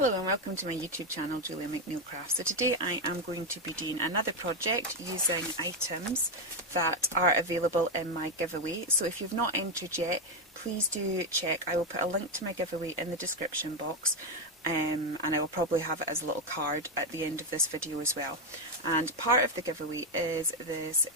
Hello and welcome to my YouTube channel, DoCrafts. So today I am going to be doing another project using items that are available in my giveaway. So if you've not entered yet, please do check. I will put a link to my giveaway in the description box, and I will probably have it as a little card at the end of this video as well. And part of the giveaway is this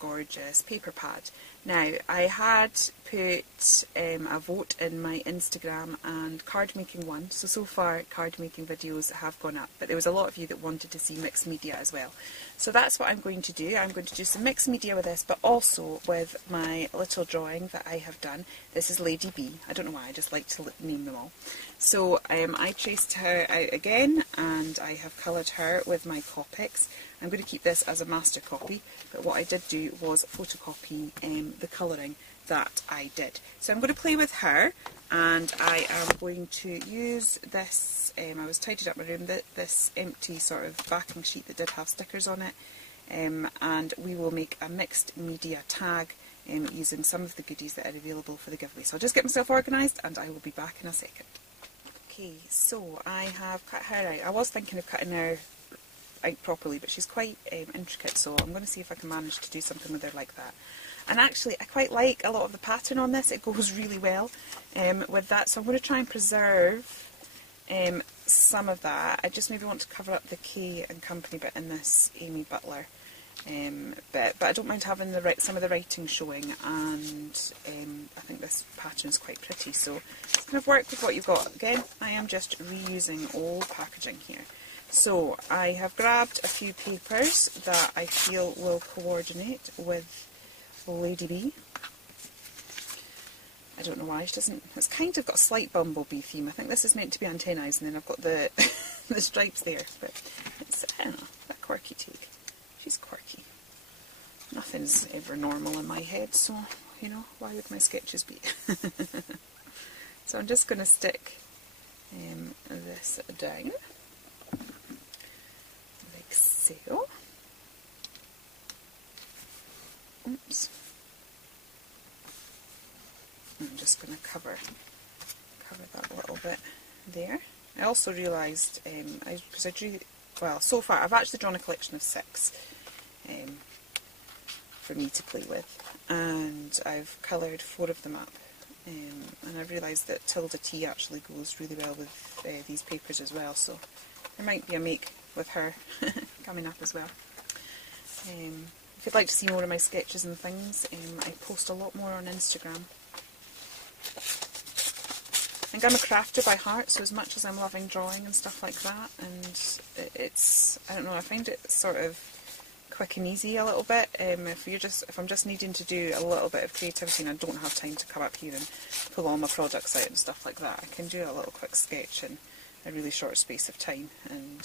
gorgeous paper pad. Now, I had put a vote in my Instagram and card making one, so far card making videos have gone up, but there was a lot of you that wanted to see mixed media as well. So that's what I'm going to do. I'm going to do some mixed media with this, but also with my little drawing that I have done. This is Lady B. I don't know why, I just like to name them all. So I traced her out again, and I have coloured her with my Copics. I'm going to keep this as a master copy, but what I did do was photocopy the colouring that I did. So I'm going to play with her, and I am going to use this, I was tidied up my room, this empty sort of backing sheet that did have stickers on it, and we will make a mixed media tag using some of the goodies that are available for the giveaway. So I'll just get myself organised and I will be back in a second. Okay, so I have cut her out. I was thinking of cutting her out properly, but she's quite intricate, so I'm going to see if I can manage to do something with her like that. And actually I quite like a lot of the pattern on this. It goes really well with that, so I'm going to try and preserve some of that. I just maybe want to cover up the K and Company bit in this Amy Butler bit, but I don't mind having some of the writing showing, and I think this pattern is quite pretty, so kind of work with what you've got. Again, I am just reusing old packaging here. So I have grabbed a few papers that I feel will coordinate with Lady B. I don't know why she doesn't. It's kind of got a slight bumblebee theme. I think this is meant to be antennae, and then I've got the the stripes there. But it's, I don't know, a quirky take. She's quirky. Nothing's ever normal in my head, so you know, why would my sketches be? So I'm just going to stick this down. So, oops, I'm just going to cover that a little bit there. I also realised, because I drew, well, so far I've actually drawn a collection of 6 for me to play with, and I've coloured 4 of them up, and I've realised that Tilda T actually goes really well with these papers as well, so there might be a make with her coming up as well. If you'd like to see more of my sketches and things, I post a lot more on Instagram. I think I'm a crafter by heart, so as much as I'm loving drawing and stuff like that, and it's, I don't know, I find it sort of quick and easy a little bit. If I'm just needing to do a little bit of creativity and I don't have time to come up here and pull all my products out and stuff like that, I can do a little quick sketch in a really short space of time, and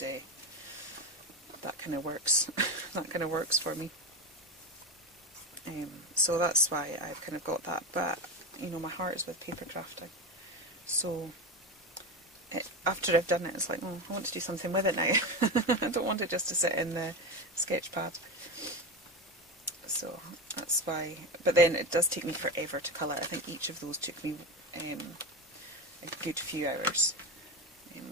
that kind of works. That kind of works for me. So that's why I've kind of got that. But you know, my heart is with paper crafting. So after I've done it, it's like, oh, I want to do something with it now. I don't want it just to sit in the sketch pad. So that's why. But then it does take me forever to colour. I think each of those took me a good few hours.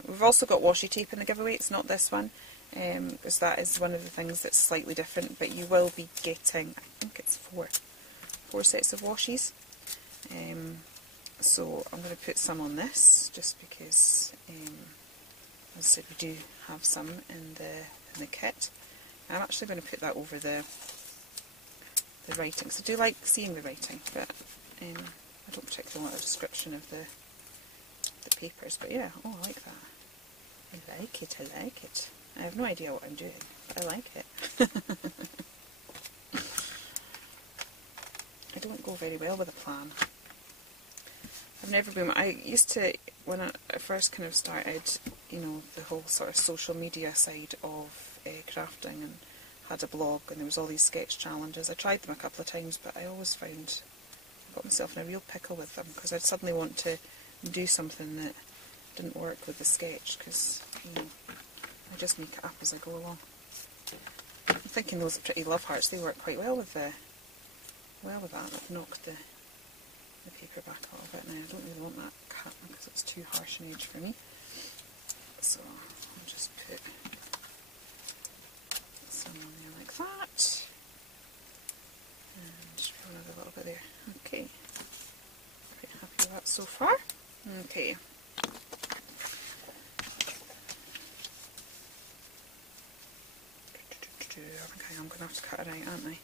We've also got washi tape in the giveaway. It's not this one, because that is one of the things that's slightly different, but you will be getting, I think it's 4 sets of washies. So I'm going to put some on this, just because, as I said, we do have some in the kit. I'm actually going to put that over the writing, so I do like seeing the writing, but I don't particularly want a description of the papers, but yeah, oh, I like that. I like it, I like it. I have no idea what I'm doing, but I like it. I don't go very well with a plan. I've never been, I used to, when I first kind of started, you know, the whole sort of social media side of crafting, and had a blog, and there was all these sketch challenges. I tried them a couple of times, but I always found I got myself in a real pickle with them, because I'd suddenly want to do something that didn't work with the sketch, because, you know, I just make it up as I go along. I'm thinking those pretty love hearts, they work quite well with that. I've knocked the paper back a little bit now. I don't really want that cut because it's too harsh an edge for me. So I'll just put some on there like that, and just put another little bit there. Okay, quite happy with that so far. Okay. I think I'm going to have to cut it out, aren't I?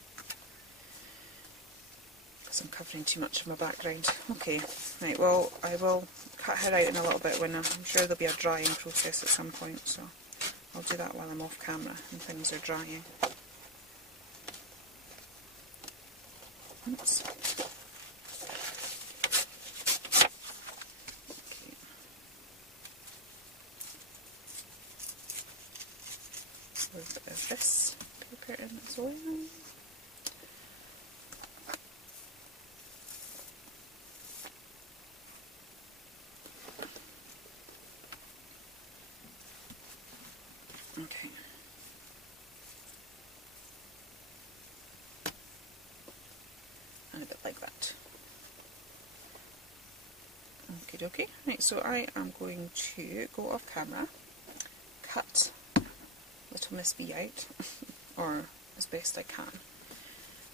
Because I'm covering too much of my background. Okay, right, well, I will cut her out in a little bit when I'm sure there'll be a drying process at some point, so I'll do that while I'm off camera and things are drying. Oops. Okay. A little bit of this paper in as well. Okay. And a bit like that. Okay, okay. Right, so I am going to go off camera, cut little Miss B out, or as best I can,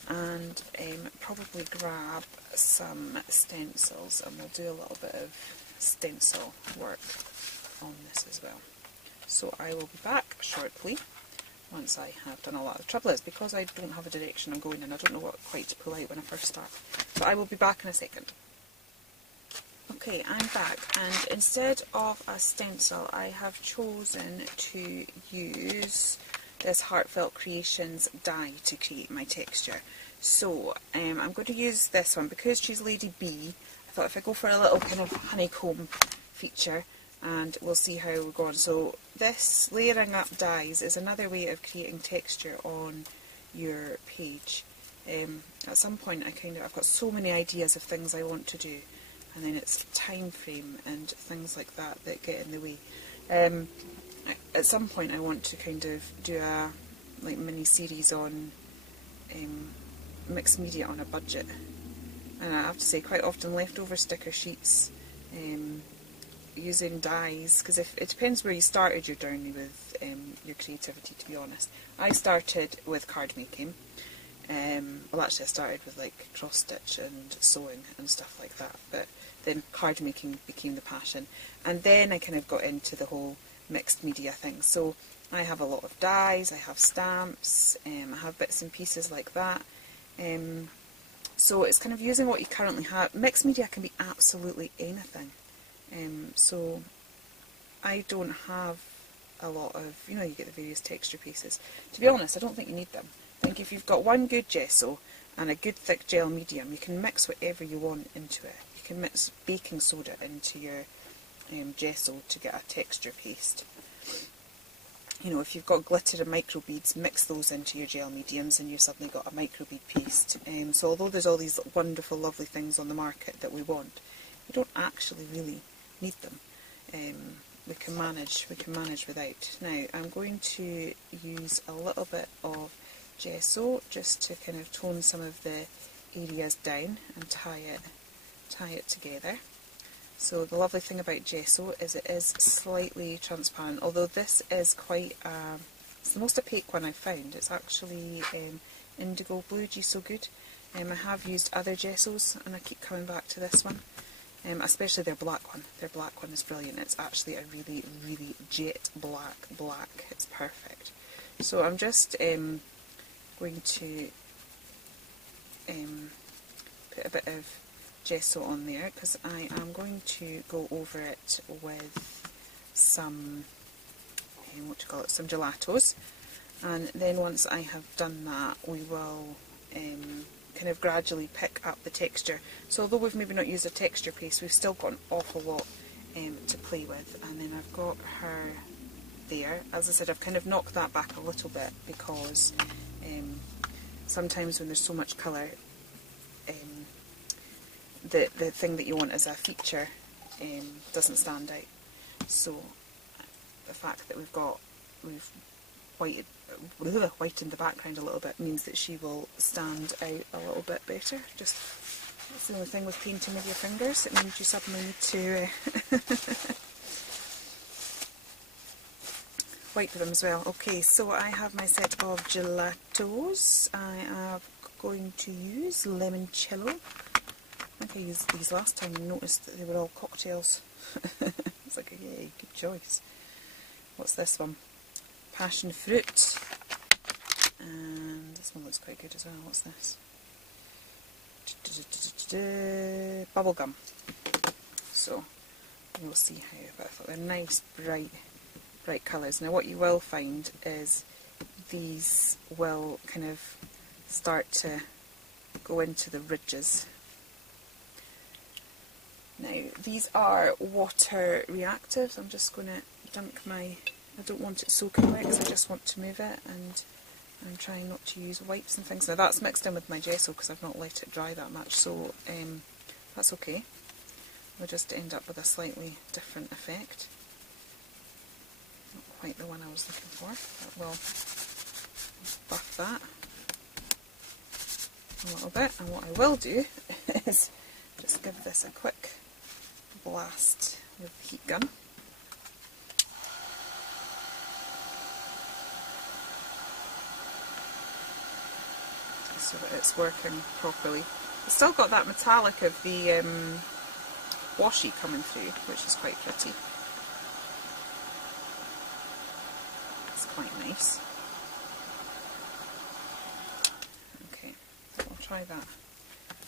and probably grab some stencils, and we'll do a little bit of stencil work on this as well. So I will be back shortly once I have done all that. The trouble is, because I don't have a direction I'm going in, I don't know what quite to pull out when I first start. So I will be back in a second. Okay, I'm back, and instead of a stencil I have chosen to use this Heartfelt Creations die to create my texture. So I'm going to use this one because she's Lady B. I thought if I go for a little kind of honeycomb feature, and we'll see how we go on. So this layering up dies is another way of creating texture on your page. At some point I've got so many ideas of things I want to do, and then it's time frame and things like that that get in the way. At some point I want to kind of do a like mini series on mixed media on a budget, and I have to say quite often leftover sticker sheets, using dies, because if it depends where you started your journey with your creativity, to be honest. I started with card making. Well, actually I started with like cross stitch and sewing and stuff like that, but then card making became the passion, and then I kind of got into the whole mixed media thing. So I have a lot of dies, I have stamps, I have bits and pieces like that. So it's kind of using what you currently have. Mixed media can be absolutely anything. So I don't have a lot of, you get the various texture pieces. To be honest, I don't think you need them. I think if you've got one good gesso and a good thick gel medium, you can mix whatever you want into it. You can mix baking soda into your gesso to get a texture paste. If you've got glitter and microbeads, mix those into your gel mediums and you've suddenly got a microbead paste. So although there's all these wonderful, lovely things on the market that we want, we don't actually really need them. We can manage without. Now I'm going to use a little bit of gesso just to kind of tone some of the areas down and tie it together. So the lovely thing about gesso is it is slightly transparent, although this is quite it's the most opaque one I've found. It's actually indigo blue, so good. I have used other gessos and I keep coming back to this one. Especially their black one. Their black one is brilliant. It's actually a really, really jet black. It's perfect. So I'm just going to put a bit of gesso on there because I am going to go over it with some, some gelatos, and then once I have done that we will kind of gradually pick up the texture. So although we've maybe not used a texture paste, we've still got an awful lot to play with. And then I've got her there. As I said, I've kind of knocked that back a little bit because sometimes when there's so much colour, the thing that you want as a feature doesn't stand out. So the fact that we've whitened the background a little bit means that she will stand out a little bit better. Just that's the only thing with painting with your fingers, it means you suddenly need to wipe them as well. Okay, so I have my set of Gelatos. I am going to use limoncello. I think I used these last time and noticed that they were all cocktails. It's like, yay, good choice. What's this one? Passion fruit. And this one looks quite good as well. What's this? Bubblegum. So we'll see how, but I thought they're nice, bright colours. Now what you will find is these will kind of start to go into the ridges. Now these are water reactive. I'm just going to dunk I don't want it soaking wet because I just want to move it, and I'm trying not to use wipes and things. Now that's mixed in with my gesso because I've not let it dry that much, so that's okay. We'll just end up with a slightly different effect. Not quite the one I was looking for, but we'll buff that a little bit. And what I will do is just give this a quick blast with the heat gun. So that it's working properly. It's still got that metallic of the washi coming through, which is quite pretty. It's quite nice. Okay, so I'll try that.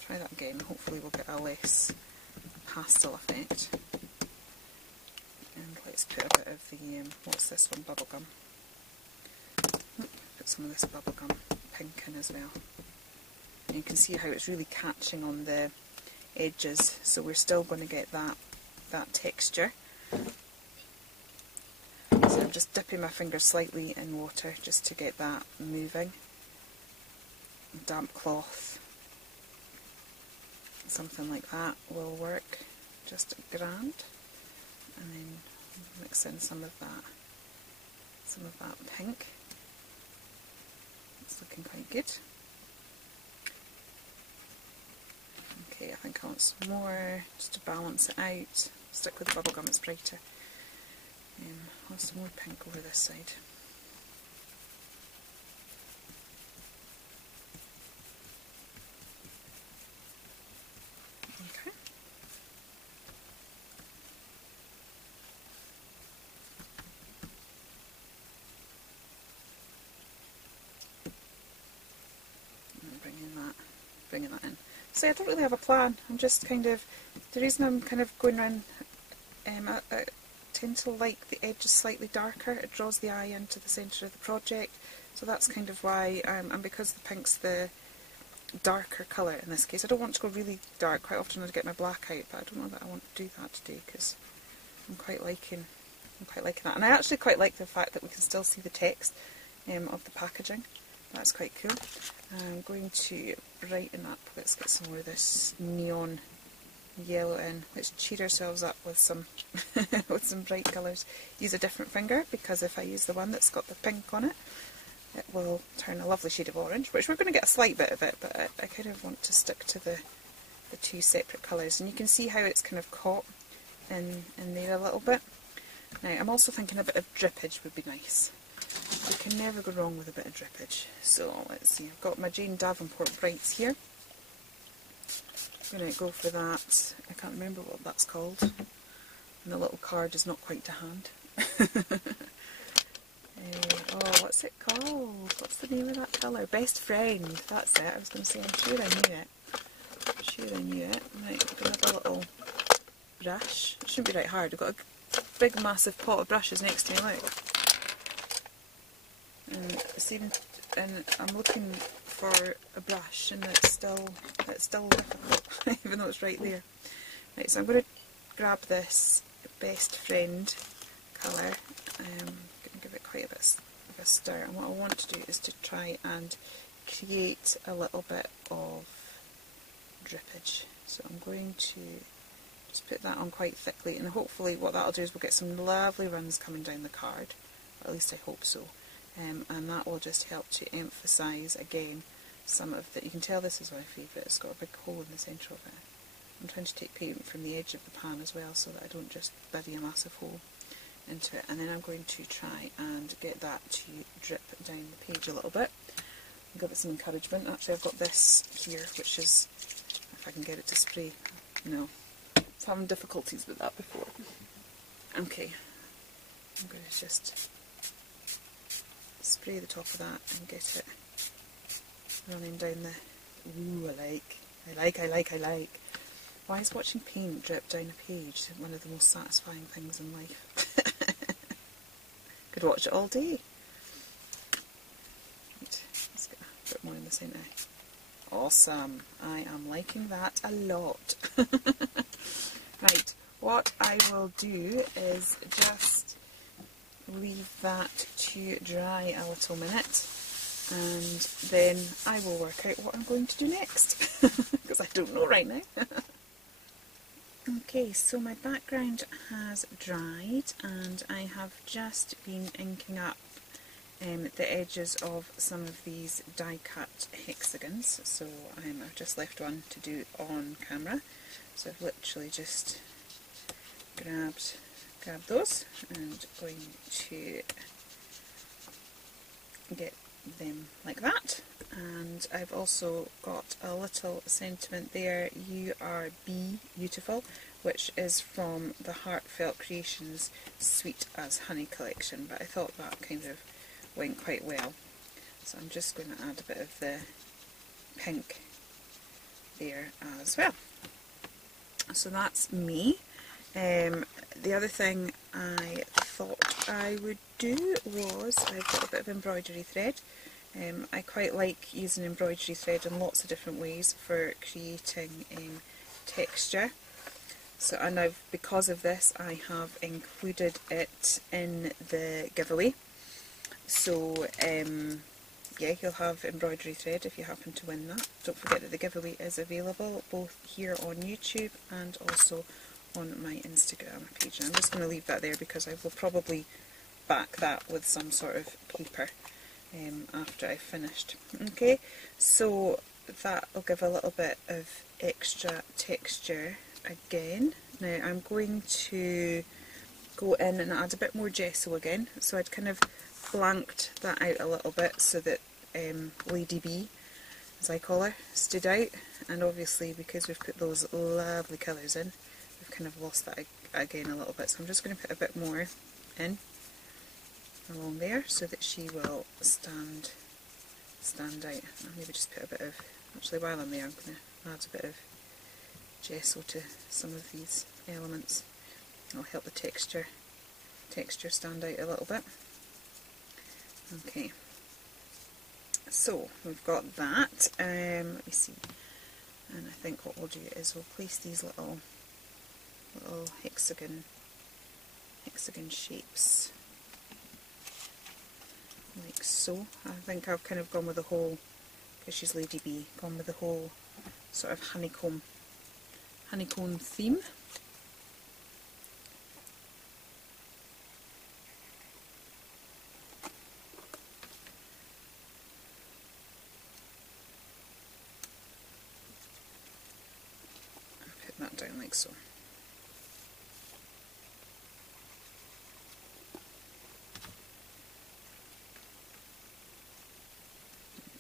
Try that again. Hopefully we'll get a less pastel effect. And let's put a bit of the what's this one? Bubblegum. Put some of this bubblegum pink in as well. And you can see how it's really catching on the edges, so we're still going to get that texture. So I'm just dipping my finger slightly in water just to get that moving. A damp cloth, something like that will work just grand. And then mix in some of that pink. It's looking quite good. Okay, I think I want some more just to balance it out. Stick with the bubblegum, it's brighter. I'll have some more pink over this side. Okay. And bringing that in. So I don't really have a plan. I'm just kind of, the reason I'm kind of going around, I tend to like the edges slightly darker. It draws the eye into the centre of the project. So that's kind of why, and because the pink's the darker colour in this case. I don't want to go really dark. Quite often I get my black out, but I don't know that I want to do that today because I'm quite liking that. And I actually quite like the fact that we can still see the text of the packaging. That's quite cool. I'm going to brighten up. Let's get some more of this neon yellow in. Let's cheer ourselves up with some with some bright colours. Use a different finger because if I use the one that's got the pink on it, it will turn a lovely shade of orange, which we're going to get a slight bit of it, but I kind of want to stick to the two separate colours. And you can see how it's kind of caught in there a little bit. Now I'm also thinking a bit of drippage would be nice. You can never go wrong with a bit of drippage. So let's see, I've got my Jane Davenport Brights here. I'm going to go for that. I can't remember what that's called. And the little card is not quite to hand. Oh, what's it called? What's the name of that colour? Best Friend. That's it. I was going to say, I'm sure I knew it. Right, grab a little brush. It shouldn't be right hard. I've got a big massive pot of brushes next to me, look. And I'm looking for a brush and it's still difficult, even though it's right there. Right, so I'm going to grab this Best Friend colour. I'm going to give it quite a bit of a stir, and what I want to do is to try and create a little bit of drippage. So I'm going to just put that on quite thickly, and hopefully what that'll do is we'll get some lovely runs coming down the card, or at least I hope so. And that will just help to emphasise again some of the, you can tell this is my favourite, it's got a big hole in the centre of it. I'm trying to take paint from the edge of the pan as well so that I don't just bury a massive hole. into it, and then I'm going to try and get that to drip down the page a little bit. Give it some encouragement. Actually, I've got this here, which is, if I can get it to spray, no, I was having difficulties with that before. Okay, I'm going to just spray the top of that and get it running down the, ooh, I like. Why is watching paint drip down a page one of the most satisfying things in life? Could watch it all day. Right, let's get a bit more in the centre. Awesome, I am liking that a lot. Right, what I will do is just leave that to dry a little minute, and then I will work out what I'm going to do next, because I don't know right now. Okay, so my background has dried, and I have just been inking up the edges of some of these die cut hexagons. So I've just left one to do on camera, so I've literally just grabbed those and going to get them like that. And I've also got a little sentiment there, "You are beautiful," which is from the Heartfelt Creations Sweet as Honey collection, but I thought that kind of went quite well. So I'm just going to add a bit of the pink there as well. So that's me. The other thing I thought I would do was, I've got a bit of embroidery thread. I quite like using embroidery thread in lots of different ways for creating texture. So, and because of this, I have included it in the giveaway. So yeah, you'll have embroidery thread if you happen to win that. Don't forget that the giveaway is available both here on YouTube and also on my Instagram page. And I'm just going to leave that there because I will probably back that with some sort of paper after I've finished. Okay, so that will give a little bit of extra texture again. Now I'm going to go in and add a bit more gesso again. So I'd kind of blanked that out a little bit so that Lady B, as I call her, stood out, and obviously because we've put those lovely colours in, we've kind of lost that again a little bit. So I'm just going to put a bit more in along there so that she will stand out. I'll maybe just put a bit of, actually while I'm there I'm going to add a bit of gesso to some of these elements. It'll help the texture stand out a little bit. Okay, so we've got that. Let me see, and I think what we'll do is we'll place these little hexagon shapes like so. I think I've kind of gone with the whole, because she's Lady B, gone with the whole sort of honeycomb theme. Put that down like so.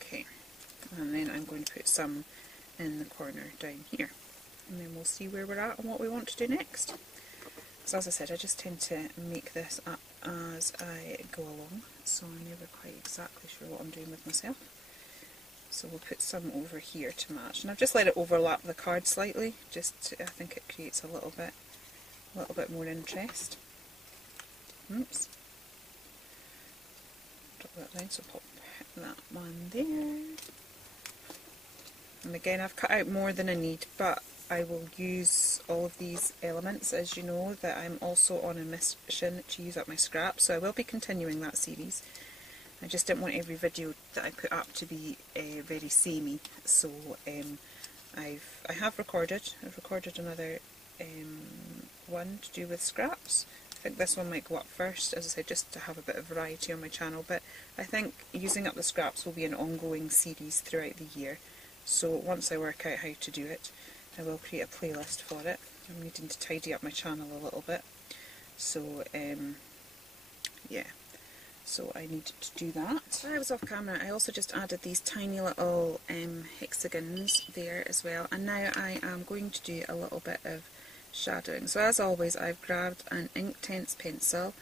Okay, and then I'm going to put some in the corner down here, and then we'll see where we're at and what we want to do next. So as I said, I just tend to make this up as I go along, so I'm never quite exactly sure what I'm doing with myself. So we'll put some over here to match, and I've just let it overlap the card slightly, just to, I think it creates a little bit more interest. Oops. Drop that down, so pop that one there. And again, I've cut out more than I need, but I will use all of these elements. As you know, that I'm also on a mission to use up my scraps, so I will be continuing that series. I just didn't want every video that I put up to be very samey, so I've recorded another one to do with scraps. I think this one might go up first, as I said, just to have a bit of variety on my channel, but I think using up the scraps will be an ongoing series throughout the year. So once I work out how to do it, I will create a playlist for it. I'm needing to tidy up my channel a little bit, so yeah. So I needed to do that. While I was off camera, I also just added these tiny little hexagons there as well, and now I am going to do a little bit of shadowing. So as always, I've grabbed an Inktense pencil.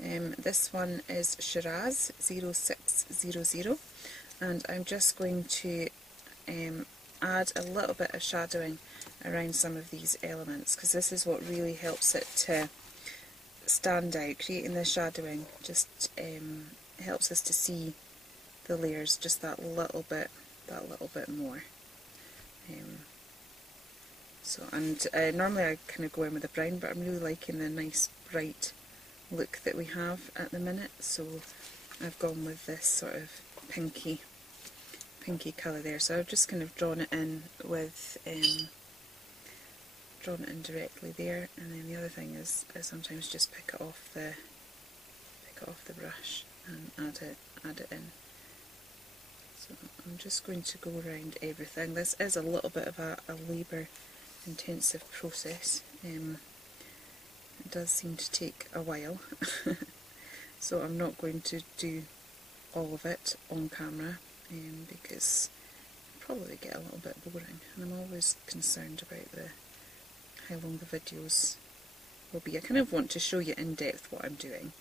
This one is Shiraz 0600, and I'm just going to add a little bit of shadowing around some of these elements, because this is what really helps it to stand out. Creating the shadowing just helps us to see the layers just that little bit more. Normally I kind of go in with a brown, but I'm really liking the nice bright look that we have at the minute, so I've gone with this sort of pinky colour there. So I've just kind of drawn it in with drawn it in directly there, and then the other thing is I sometimes just pick it off the brush and add it in. So I'm just going to go around everything. This is a little bit of a labour intensive process. It does seem to take a while, so I'm not going to do all of it on camera because it'll probably get a little bit boring, and I'm always concerned about how long the videos will be. I kind of want to show you in depth what I'm doing,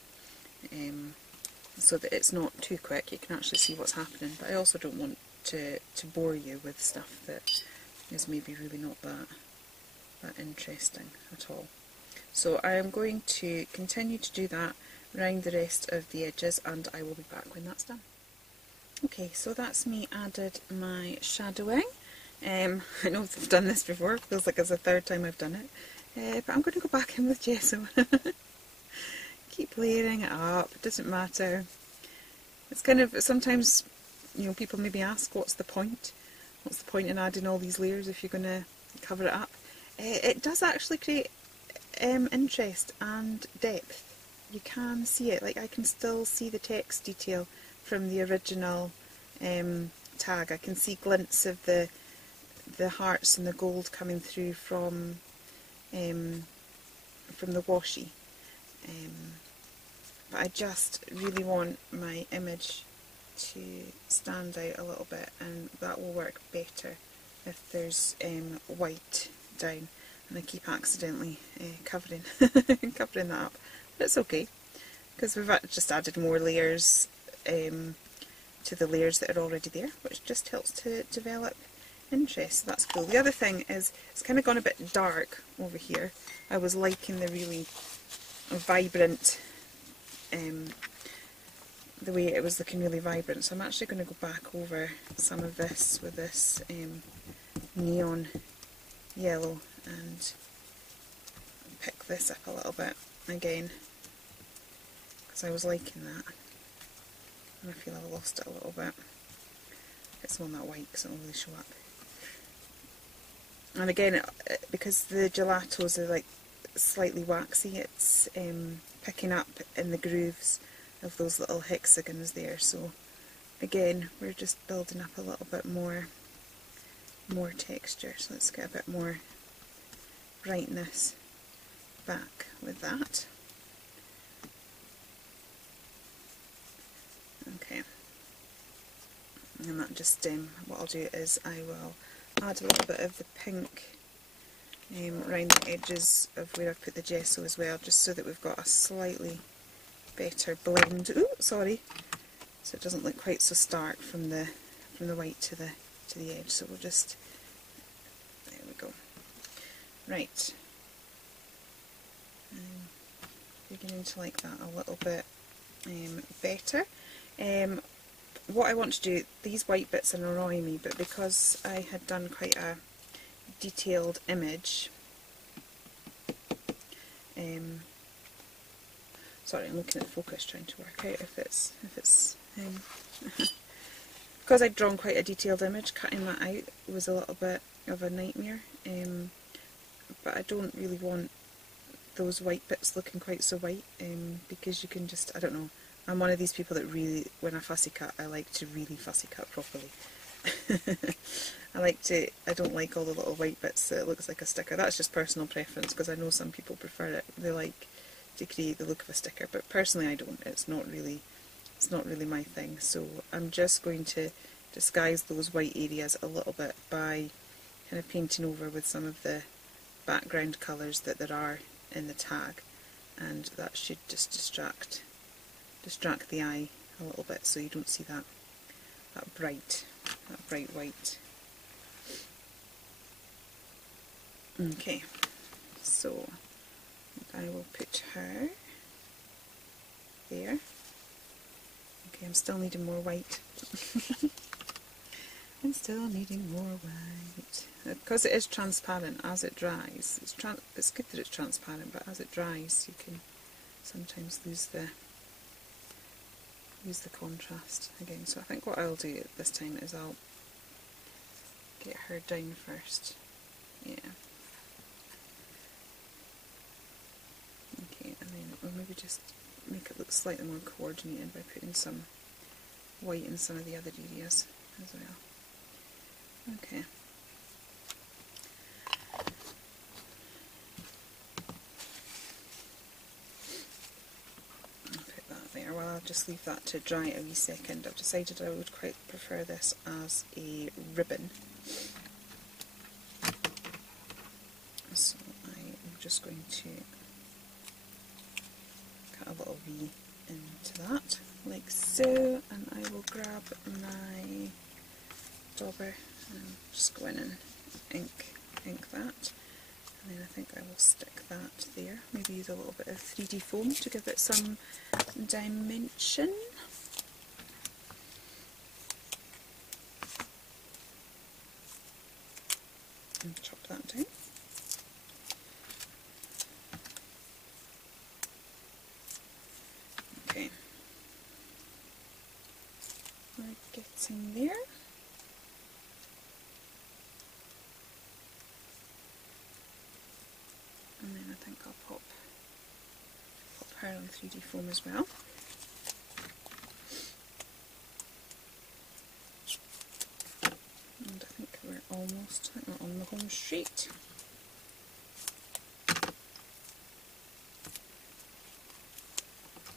so that it's not too quick, you can actually see what's happening, but I also don't want to bore you with stuff that is maybe really not that interesting at all. So I am going to continue to do that around the rest of the edges, and I will be back when that's done. Okay, so that's me added my shadowing. I know I've done this before, feels like it's the third time I've done it, but I'm going to go back in with gesso. Keep layering it up, it doesn't matter. It's kind of, sometimes, you know, people maybe ask what's the point? What's the point in adding all these layers if you're going to cover it up? It does actually create interest and depth. You can see it, like I can still see the text detail from the original tag. I can see glints of the hearts and the gold coming through from the washi. But I just really want my image to stand out a little bit, and that will work better if there's white down, and I keep accidentally covering that up. But it's okay, because we've just added more layers to the layers that are already there, which just helps to develop interest. So that's cool. The other thing is it's kind of gone a bit dark over here. I was liking the really vibrant, the way it was looking really vibrant, so I'm actually going to go back over some of this with this neon yellow and pick this up a little bit again, because I was liking that, and I feel I've lost it a little bit. It's on that white because it will really show up. And again, because the gelatos are like slightly waxy, it's picking up in the grooves of those little hexagons there. So again, we're just building up a little bit more texture. So let's get a bit more brightness back with that. Okay. And that just, what I'll do is I will add a little bit of the pink around the edges of where I've put the gesso as well, just so that we've got a slightly better blend. Ooh, sorry. So it doesn't look quite so stark from the white to the edge. So we'll just, there we go. Right. Beginning to like that a little bit better. What I want to do, these white bits annoy me, but because I had done quite a detailed image, sorry, I'm looking at focus trying to work out if it's because I'd drawn quite a detailed image, cutting that out was a little bit of a nightmare, but I don't really want those white bits looking quite so white, because you can just, I don't know, I'm one of these people that really, when I fussy cut, I like to really fussy cut properly. I don't like all the little white bits that it looks like a sticker. That's just personal preference, because I know some people prefer it. They like to create the look of a sticker, but personally I don't. It's not really my thing. So I'm just going to disguise those white areas a little bit by kind of painting over with some of the background colours that there are in the tag, and that should just distract the eye a little bit, so you don't see that bright white. Okay, so I will put her there. Okay, I'm still needing more white. I'm still needing more white. Because it is transparent as it dries. It's good that it's transparent, but as it dries you can sometimes lose the contrast again. So I think what I'll do this time is I'll get her down first. Yeah. Okay, and then I'll maybe just make it look slightly more coordinated by putting some white in some of the other areas as well. Okay. I'll put that there. Well, I'll just leave that to dry a wee second. I've decided I would quite prefer this as a ribbon. So I'm just going to cut a little V into that, like so, and I will grab my dauber and just go in and ink that, and then I think I will stick that there. Maybe use a little bit of 3D foam to give it some dimension. And chop that down. Okay, we're getting there. And then I think I'll pop her on 3D foam as well. And I think we're almost on the home straight.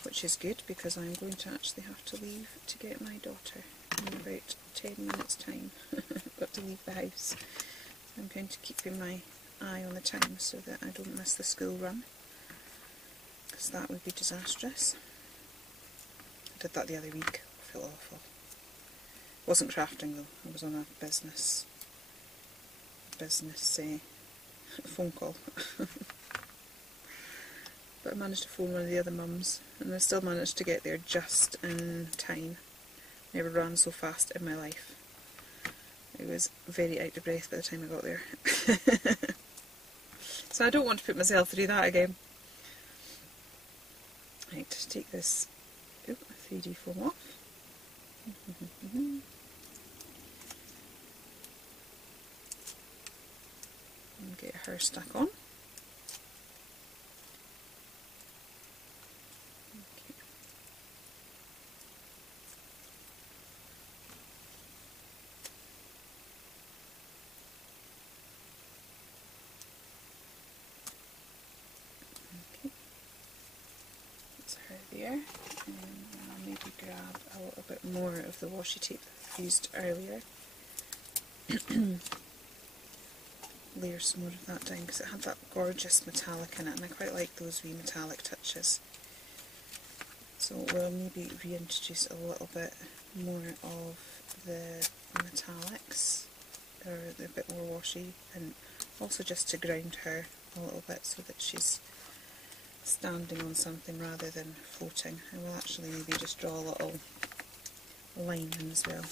Which is good, because I'm going to actually have to leave to get my daughter in about 10 minutes time. I've got to leave the house. I'm going to keep my eye on the time so that I don't miss the school run, because that would be disastrous. I did that the other week. I feel awful. Wasn't crafting though, I was on a business phone call. But I managed to phone one of the other mums, and I still managed to get there just in time. Never ran so fast in my life. I was very out of breath by the time I got there. So I don't want to put myself through that again. Right, take this 3D foam off. And get her stuck on. There, and I'll maybe grab a little bit more of the washi tape that I've used earlier. Layer some more of that down, because it had that gorgeous metallic in it, and I quite like those wee metallic touches. So we'll maybe reintroduce a little bit more of the metallics, or a bit more washi, and also just to ground her a little bit so that she's standing on something rather than floating. I will actually maybe just draw a little line in as well.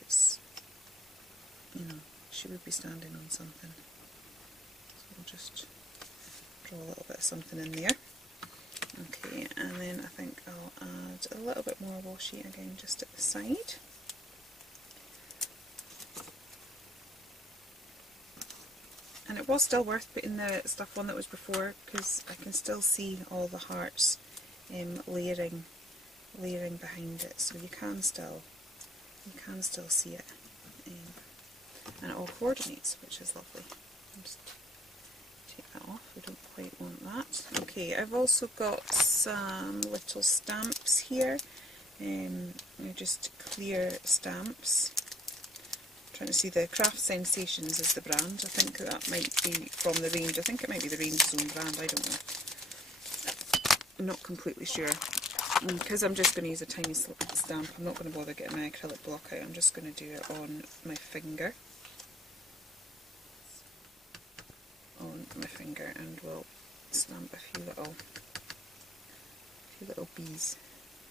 It's, she would be standing on something. So we'll just draw a little bit of something in there. Okay, and then I think I'll add a little bit more washi again just at the side. And it was still worth putting the stuff on that was before, because I can still see all the hearts layering behind it, so you can still see it, and it all coordinates, which is lovely. I'll just take that off, we don't quite want that. Okay, I've also got some little stamps here, they're just clear stamps. I'm trying to see, the Craft Sensations is the brand. I think that might be from the range. I think it might be the range's own brand, I don't know. I'm not completely sure. Because I'm just going to use a tiny stamp, I'm not going to bother getting my acrylic block out, I'm just going to do it on my finger. And we'll stamp a few little bees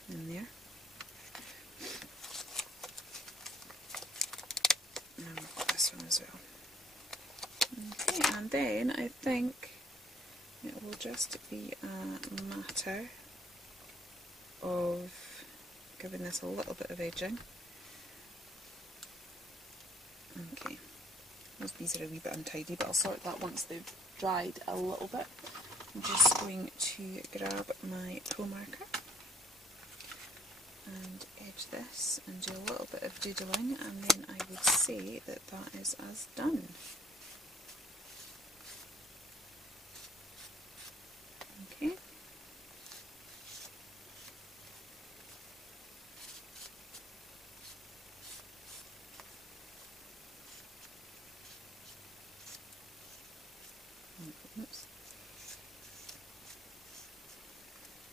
in there. And we've got this one as well. Okay, and then I think it will just be a matter of giving this a little bit of edging. Okay, those bees are a wee bit untidy, but I'll sort that once they've dried a little bit. I'm just going to grab my Pro marker and edge this and do a little bit of doodling, and then I would say that that is as done. Okay. Oops.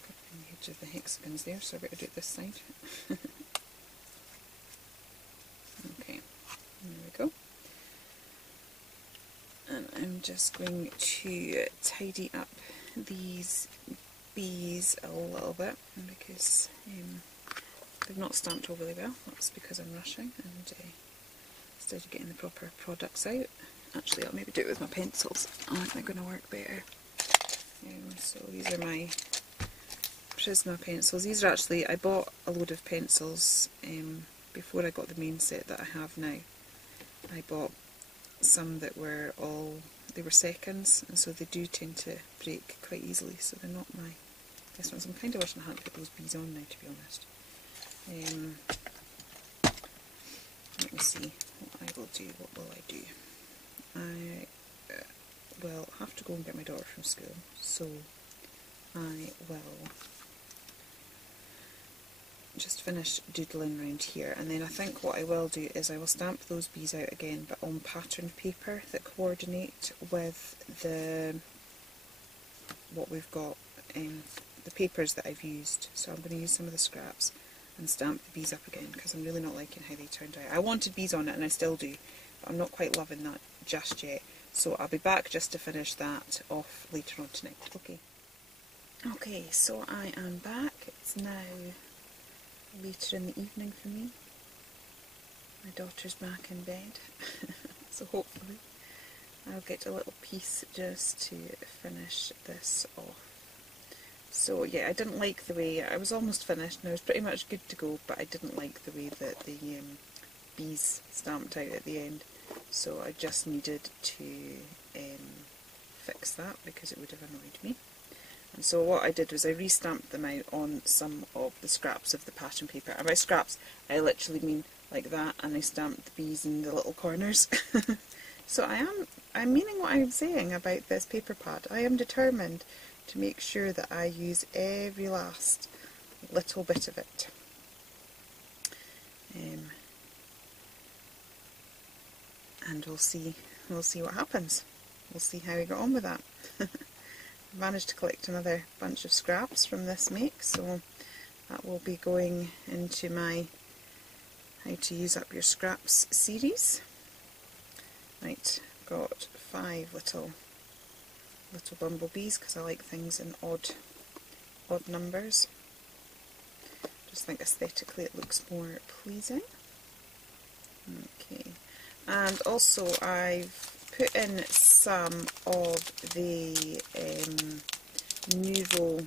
Covering the edge of the hexagons there, so I better do it this side. Okay, there we go. And I'm just going to tidy up these bees a little bit because they've not stamped overly well. That's because I'm rushing, and instead of getting the proper products out, actually I'll maybe do it with my pencils. I think they're going to work better. So these are my Prisma pencils. These are actually, I bought a load of pencils before I got the main set that I have now. I bought some that were they were seconds, and so they do tend to break quite easily, so they're not my best ones. I'm kind of wishing I hadn't put those bees on now, to be honest. Let me see what I will do. What will I do? I will have to go and get my daughter from school, so I will just finish doodling around here, and then I think what I will do is I will stamp those bees out again, but on patterned paper that coordinate with what we've got, the papers that I've used. So I'm going to use some of the scraps and stamp the bees up again, because I'm really not liking how they turned out. I wanted bees on it, and I still do, but I'm not quite loving that just yet. So I'll be back just to finish that off later on tonight. Okay, so I am back. It's now later in the evening for me. My daughter's back in bed, so hopefully I'll get a little piece just to finish this off. So yeah, I didn't like the way, I was almost finished and I was pretty much good to go, but I didn't like the way that the bees stamped out at the end, so I just needed to fix that because it would have annoyed me. And so what I did was I re-stamped them out on some of the scraps of the pattern paper. And by scraps, I literally mean like that, and I stamped the bees in the little corners. So I'm meaning what I'm saying about this paper pad. I am determined to make sure that I use every last little bit of it. And we'll see what happens. We'll see how we got on with that. Managed to collect another bunch of scraps from this make, so that will be going into my How to Use Up Your Scraps series. Right, got 5 little bumblebees because I like things in odd numbers. Just think aesthetically it looks more pleasing. Okay, and also I've put in some of the Nouveau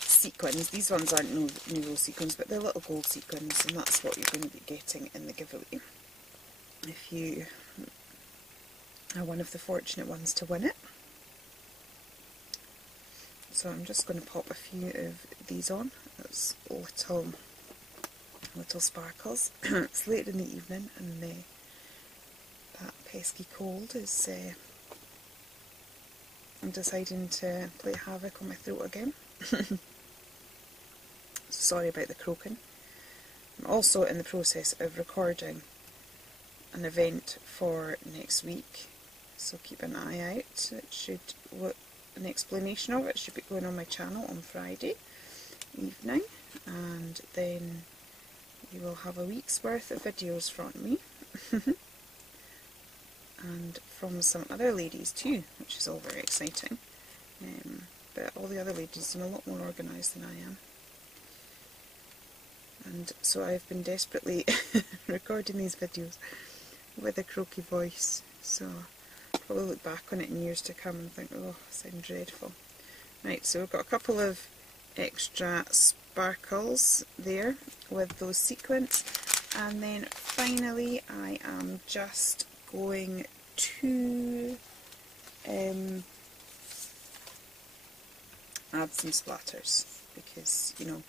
sequins. These ones aren't Nouveau sequins, but they're little gold sequins, and that's what you're going to be getting in the giveaway if you are one of the fortunate ones to win it. So I'm just going to pop a few of these on as little sparkles. It's late in the evening, and that pesky cold is I'm deciding to play havoc on my throat again. Sorry about the croaking. I'm also in the process of recording an event for next week, so keep an eye out. It should, an explanation of it should be going on my channel on Friday evening, and then you will have a week's worth of videos from me and from some other ladies too, which is all very exciting. But all the other ladies are a lot more organised than I am. And so I've been desperately recording these videos with a croaky voice, so I'll probably look back on it in years to come and think, oh, I sound dreadful. Right, so we've got a couple of extra sparkles there with those sequins, and then finally I am just going to add some splatters, because, you know,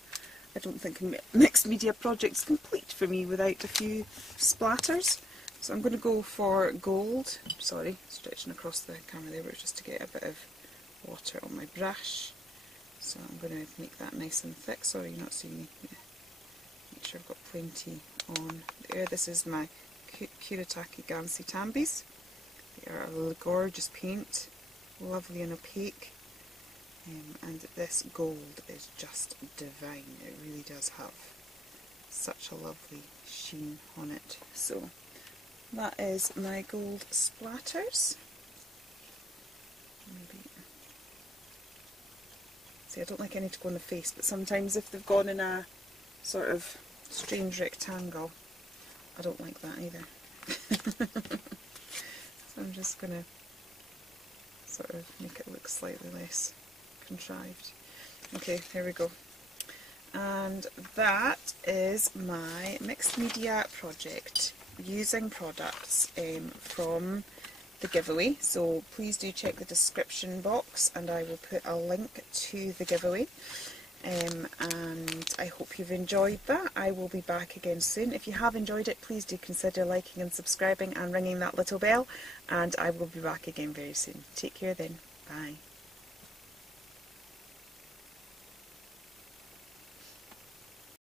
I don't think a mixed media project's complete for me without a few splatters. So I'm going to go for gold. Sorry, stretching across the camera there, but just to get a bit of water on my brush. So I'm going to make that nice and thick. Sorry, you're not seeing me. Yeah. Make sure I've got plenty on there. This is my Kuretake Gansi Tambis. They are a gorgeous paint, lovely and opaque. And this gold is just divine. It really does have such a lovely sheen on it. So that is my gold splatters. Maybe. See, I don't like any to go on the face, but sometimes if they've gone in a sort of strange rectangle, I don't like that either. So I'm just going to sort of make it look slightly less contrived. Okay, here we go. And that is my mixed media project using products from the giveaway. So please do check the description box and I will put a link to the giveaway. And I hope you've enjoyed that. I will be back again soon. If you have enjoyed it, please do consider liking and subscribing and ringing that little bell, and I will be back again very soon. Take care then. Bye.